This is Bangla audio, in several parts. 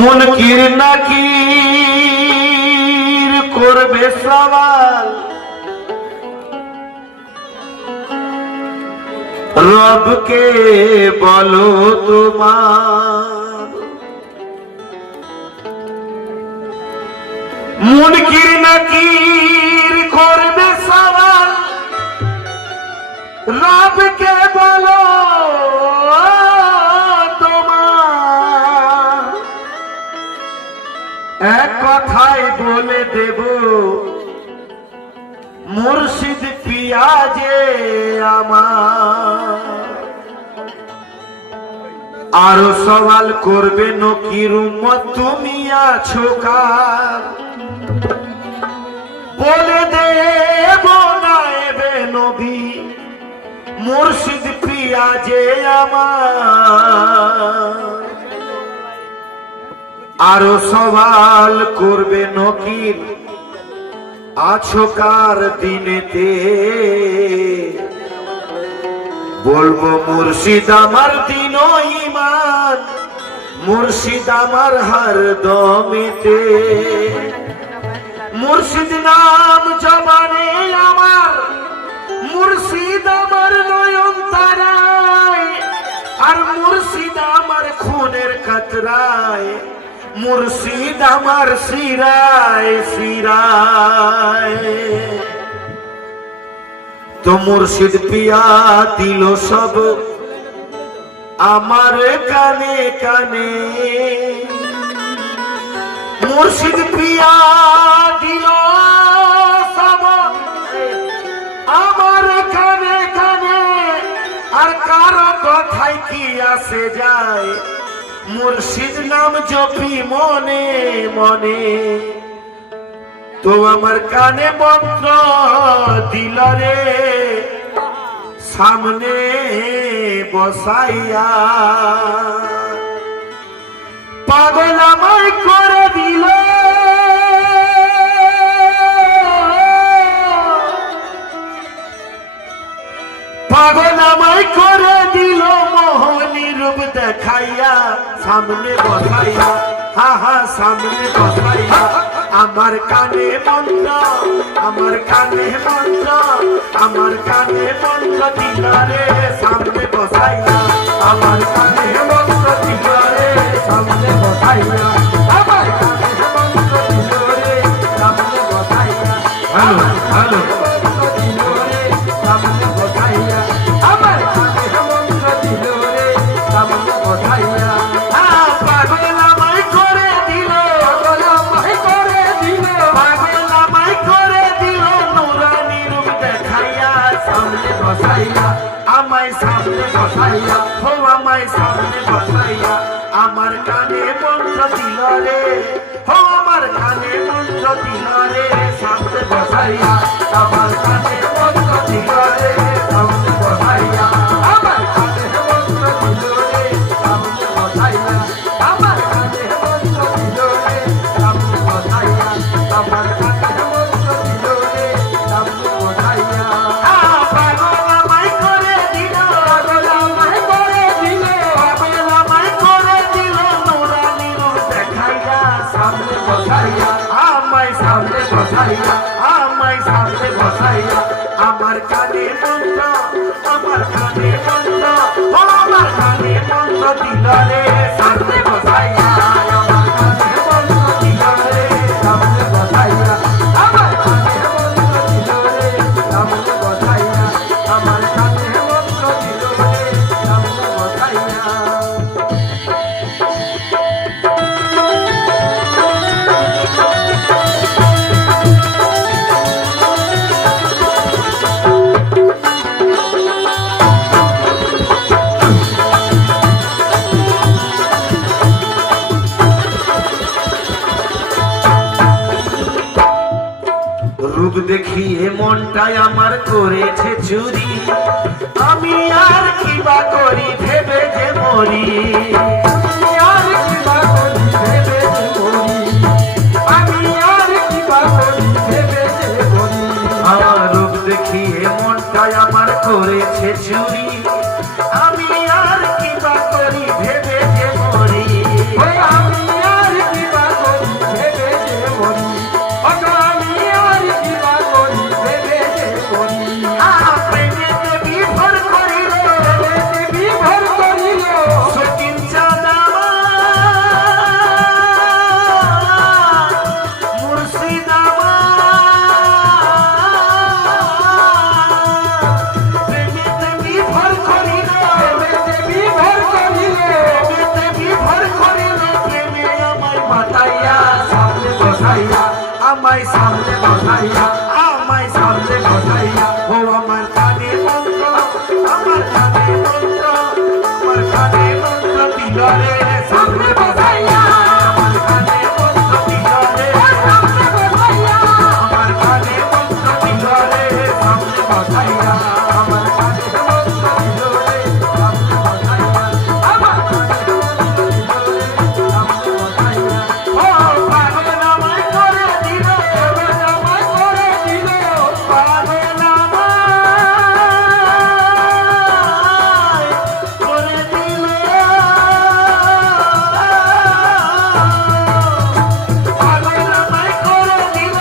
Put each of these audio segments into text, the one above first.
মুনকির নাকির করবে সওয়াল, রবকে বলো তোমার। মুনকির নাকির করবে সওয়াল, রবকে বলো তোমার। এক কথায় বলে দেব মুর্শিদ পিয়াজে আমার। আরো সওয়াল করবে নকির উম্মত তুমি আছো কার, বলে দেব নায়েবে নবী মুর্শিদ পিয়াজে আমার। আরো সওয়াল করবে নকির আছো কার দিনেতে, বলবো মুর্শিদ আমার দিন ইমান, মুর্শিদ আমার হার দমেতে। মুর্শিদ নাম জবানে আমার, মুর্শিদ আমার নয়ন তারায়, আর মুর্শিদ আমার খুনের কাতরায়, মুর্শিদ আমার শিরায় শিরায়। তো মুর্শিদ পিয়া দিল সব আমার কানে কানে, মুর্শিদ পিয়া দিল সব আমার কানে কানে। আর কারো কথায় কি আসে যায়, মুর্শিদ নাম জপি মনে মনে। তো আমার কানে মন্ত্র দিল রে সামনে বসাইয়া, পাগল আমায় করে দিল, পাগল আমায় করে দিল মোহনী রূপ দেখাইয়া, সামনে বসাইয়া, হা হা সামনে বসাইয়া। আমার কানে মন্ত্র, আমার কানে মন্ত্র, আমার কানে মন্ত্র দিল রে সামনে বসাইয়া, আমার কানে মন্ত্র দিল রে সামনে বসাইয়া, আমার কানে মন্ত্র দিল রে সামনে বসাইয়া। হ্যালো হ্যালো দিল রে সামনে বসাইয়া, আমার কানে মন্ত্র দিল রে সামনে বসাইয়া। পাগল আমায় করে দিল, পাগল আমায় করে দিল, পাগল আমায় করে দিল নুরানি রূপ দেখাইয়া, সামনে বসাইয়া, আমায় সামনে বসাইয়া, হো আমায় সামনে বসাইয়া। আমার কানে মন্ত্র দিল রে, হো আমার কানে মন্ত্র দিল রে সামনে বসাইয়া, আমার কানে মন্ত্র দিল রে সামনে বসাইয়া, আমার কানে মন্ত্র দিল রে সামনে বসাইয়া, আমার কানে মন্ত্র দিল রে সামনে বসাইয়া, আমার কানে মন্ত্র দিল রে সামনে বসাইয়া। পাগল আমায় করে দিল, পাগল আমায় করে দিল, পাগল আমায় করে দিল নুরানি রূপ দেখাইয়া, সামনে বসাইয়া, আমায় সামনে বসাইয়া, আমায় সামনে বসাইয়া। আমার কানে মন্ত্র, আমার কানে মন্ত্র, আমার কানে মন্ত্র দিল রে সামনে বসাইয়া, আমার কানে মন্ত্র দিল রে সামনে বসাইয়া, আমার কানে মন্ত্র দিল রে সামনে বসাইয়া, আমার কানে মন্ত্র দিল রে সামনে বসাইয়া। রূপ দেখিয়ে মনটাই আমার করেছে চুরি, আমি আর কিবা করি ভেবে যে মরি, আমি আর কিবা করি ভেবে যে মরি, আমি আর কিবা করি ভেবে যে মরি। আমার রূপ দেখিয়ে মনটাই আমার করেছে চুরি, আমি আর কিবা করি ভেবে যে মরি। ওই আমি আর কিবা করি ভেবে যে মরি, ওগো আমি আর কিবা করি ভেবে যে মরি। প্রেমেতে বিভোর করিল, প্রেমেতে বিভোর করিল সতীন চাঁদা মুর্শিদাবাদ, প্রেমেতে বিভোর করিল, প্রেমেতে বিভোর করিল প্রেমেতে বিভোর করিল, প্রেমে আমায় বাতাইয়া সামনে বসাইয়া, আমায় সামনে বসাইয়া, আমায় সামনে বসাইয়া, ও আমার কানে মন্ত্র, আমার কানে মন্ত্র, আমার কানে মন্ত্র দিল রে সামনে বসাইয়া, আমার কানে মন্ত্র দিল রে সামনে বসাইয়া, আমার কানে মন্ত্র দিল রে সামনে বসাইয়া, আমার কানে মন্ত্র দিল রে সামনে বসাইয়া, আমার সামনে বসাইয়া, ও পাগল আমায় করে দিল, আমায় করে দিল, পাগল আমায় করে দিল, পাগল আমায় করে দিল,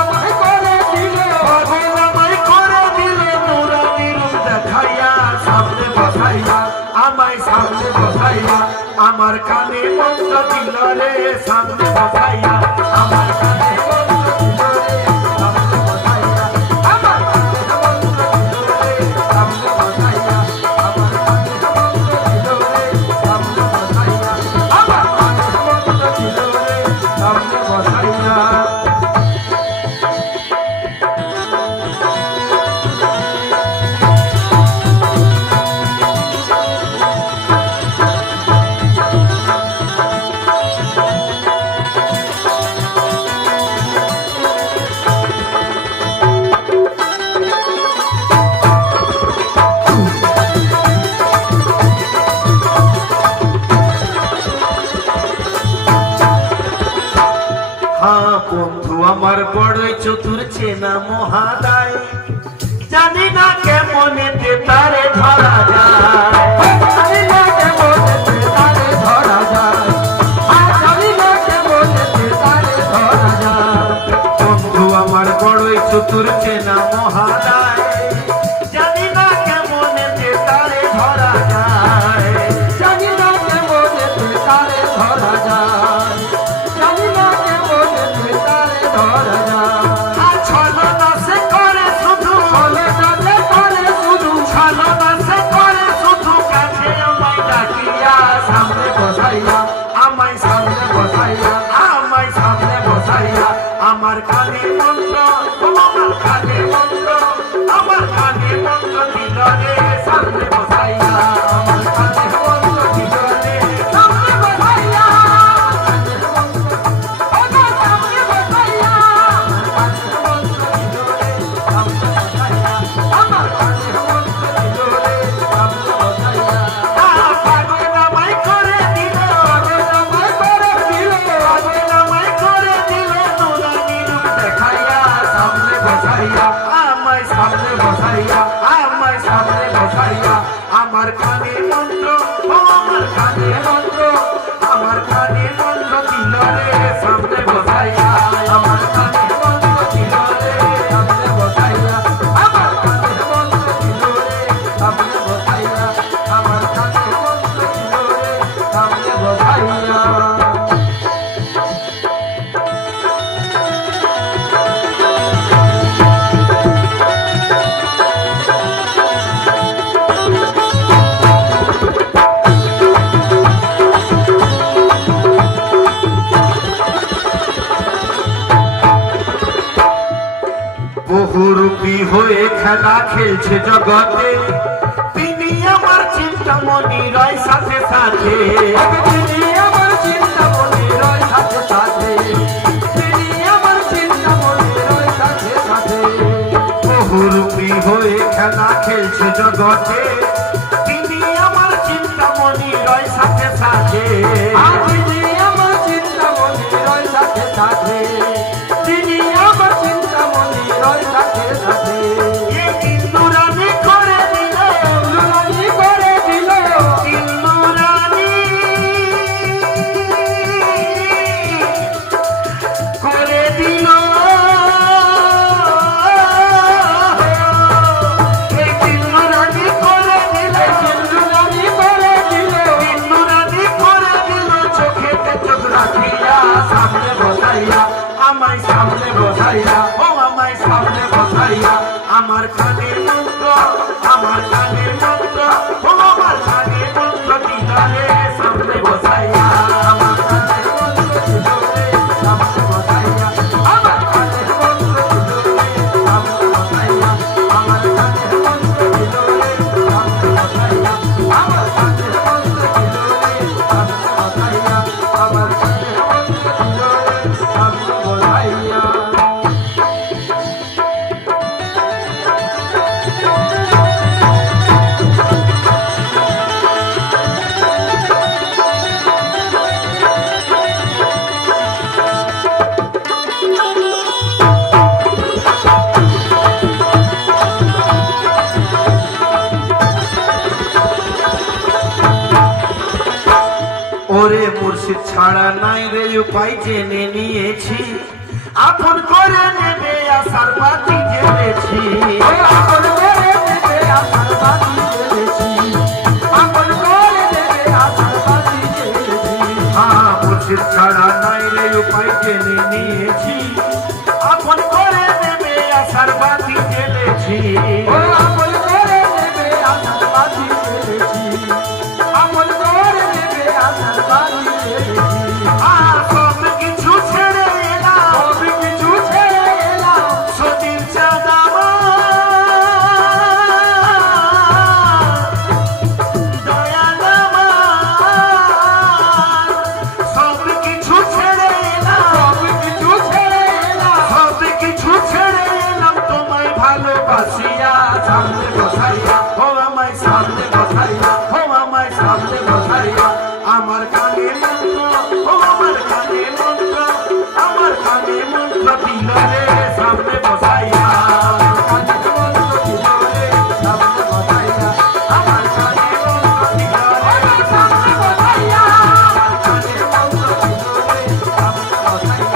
আমায় করে দিল, পাগল আমায় করে দিল, নুরানি রূপ দেখাইয়া সামনে বসাইয়া, আমায় সামনে বসাইয়া, আমার কানে মন্ত্র দিল রে সামনে বসাইয়া, আমার কানে মন্ত্র দিল রে সামনে বসাইয়া, আমার কানে মন্ত্র দিল রে সামনে বসাইয়া, আমার কানে মন্ত্র দিল রে সামনে বসাইয়া, আমার কানে মন্ত্র দিল রে সামনে বসাইয়া। হ্যাঁ বন্ধু আমার বড়ই চতুর চেনা মহাদায়, জানি না কেমনেতে তারে ধরা যায়, জানি না কেমনেতে তারে ধরা যায়, জানি না কেমনেতে তারে ধরা যায়। বন্ধু আমার বড়ই চতুর চেনা মহাদায়, জানি না কেমনেতে তারে ধরা যায়, জানি না কেমনেতে তারে ধরা যায়, জানি না কেমনেতে তারে ধরা যায়। আর ছলনা সে করে শুধু, ছলনা সে করে শুধু, ছলনা সে করে শুধু, কাছে আমায় ডাকিয়া সামনে বসাইয়া, আমায় সামনে বসাইয়া, আমায় সামনে বসাইয়া, আমার কানে মন্ত্র, ও আমার কানে মন্ত্র, আমার কানে মন্ত্র দিল রে সামনে বসাইয়া, আমার কানে মন্ত্র দিল রে সামনে বসাইয়া, ওগো সামনে বসাইয়া, কানে মন্ত্র দিল রে সামনে বসাইয়া, আমার কানে মন্ত্র দিল রে সামনে বসাইয়া, পাগল আমায় করে দিল, পাগল আমায় করে দিল, পাগল আমায় করে দিল, নুরানি রূপ দেখাইয়া সামনে বসাইয়া, আমায় সামনে বসাইয়া, আমায় সামনে বসাইয়া, আমার কানে মন্ত্র, ও আমার কানে মন্ত্র, আমার কানে মন্ত্র দিল রে সামনে বসাইয়া, আমার কানে মন্ত্র দিল রে সামনে বসাইয়া, আমার কানে মন্ত্র দিল রে সামনে বসাইয়া, আমার কানে মন্ত্র দিল রে সামনে বসাইয়া। বহুরূপী হয়ে খেলা খেলছে জগতে, তিনি আমার চিন্তামণি রয় সাথে সাথে, তিনি আমার চিন্তা মনে রয় সাথে সাথে, তিনি আমার চিন্তা মনে রয় সাথে সাথে। বহুরূপী হয়ে খেলা খেলছে জগতে, সাথে তিনি আমার চিন্তামণি রয় সাথে সাথে তিনি আমার চিন্তামণি রয় সাথে সাথে ইন্দুরানি করে দিল ইন্দুরানি করে দিল ইন্দুরানি করে দিল ইন্দুরানি করে দিল ইন্দুরানি করে দিল ইন্দুরানি করে দিল চোখেতে চোখ রাখিয়া সামনে বসাইয়া আমায় সামনে বসাইয়া ও আমায় সামনে বসাইয়া আমার কানের মন্ত্র আমার কানের মন্ত্র ও আমার কানের মন্ত্র দিদারে সামনে বসাইয়া আমার কানের মন্ত্র দিদারে সামনে বসাইয়া আমার কানের মন্ত্র দিদারে সামনে বসাইয়া আমার কানের মন্ত্র দিদারে সামনে বসাইয়া আমার কানের মন্ত্র দিদারে সামনে বসাইয়া আমার কানের মন্ত্র দিদারে সামনে বসাইয়া ওরে মুর্শিদ ছাড়া নাই রে উপায় জেনে নিয়েছি আপন করে নেবে আসার বাতি জেনেছি আপন করে দেবে আশার বাতি জ্বেলেছি আপন করে দেবে আশার বাতি জ্বেলেছি হ্যাঁ মুর্শিদ ছাড়া নাই রে উপায় জেনে নিয়েছি আপন করে নেবে আসার বাতি জেনেছি ও আপন করে দেবে আশার বাতি জ্বেলেছি আপন করে দেবে আশার বাতি জ্বেলেছি সব কিছু ছেড়ে এলাম সব কিছু ছেড়ে এলাম সতীর চাঁদামা দয়ালামা সব কিছু ছেড়ে এলাম সব কিছু ছেড়ে এলাম সব কিছু ছেড়ে এলাম তোমায় ভালোবাসিয়া সামনে বসাইয়া ও আমায় সামনে বসাইয়া ও আমায় সামনে বসাইয়া আমার কানে মন্ত্র ও আমার কানে মন্ত্র আমার কানে মন্ত্র দিল রে সামনে বসাইয়া কানের মন্ত্র দিল রে সামনে বসাইয়া আমার কানে মন্ত্র দিল রে সামনে বসাইয়া কানের মন্ত্র দিল রে সামনে বসাইয়া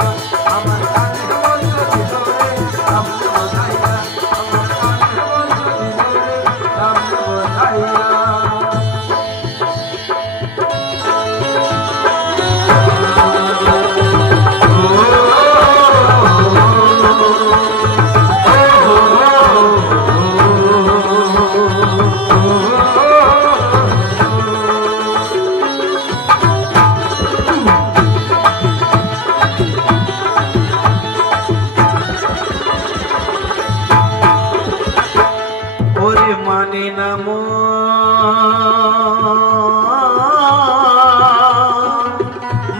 আমার কানের মন্ত্র দিল রে সামনে বসাইয়া আমার কানের মন্ত্র দিল রে সামনে বসাইয়া ওরে মানে না মন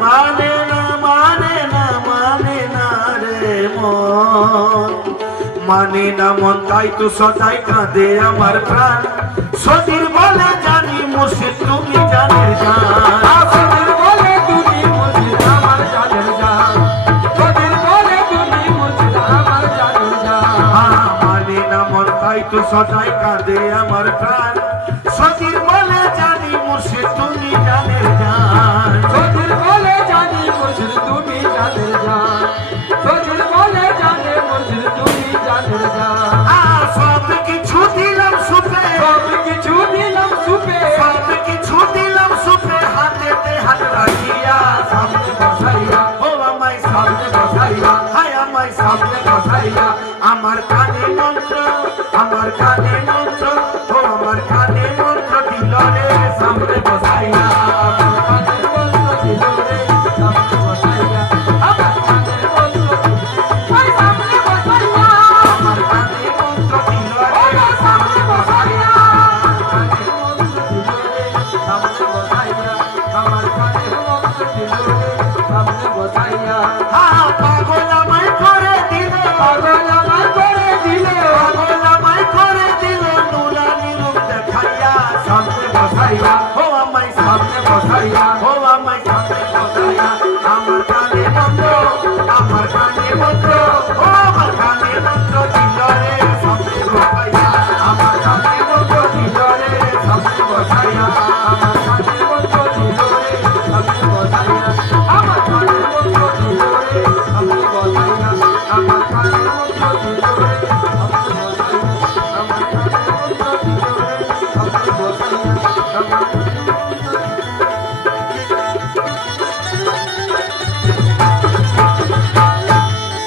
মানে না মানে না মানে না রে মন মানে না মন তাই তো সদাই কাঁদে আমার প্রাণ সতীর বলে জানি মুর্শিদ তুমি জানের জান সতীর বলে তুমি মুর্শিদ আমার জানের জান সতীর বলে তুমি মুর্শিদ আমার জানের জান মানে না মন তাই তো সদাই কাঁদে আমার প্রাণ সতীর বলে জানি মুর্শিদ তুমি জানের জান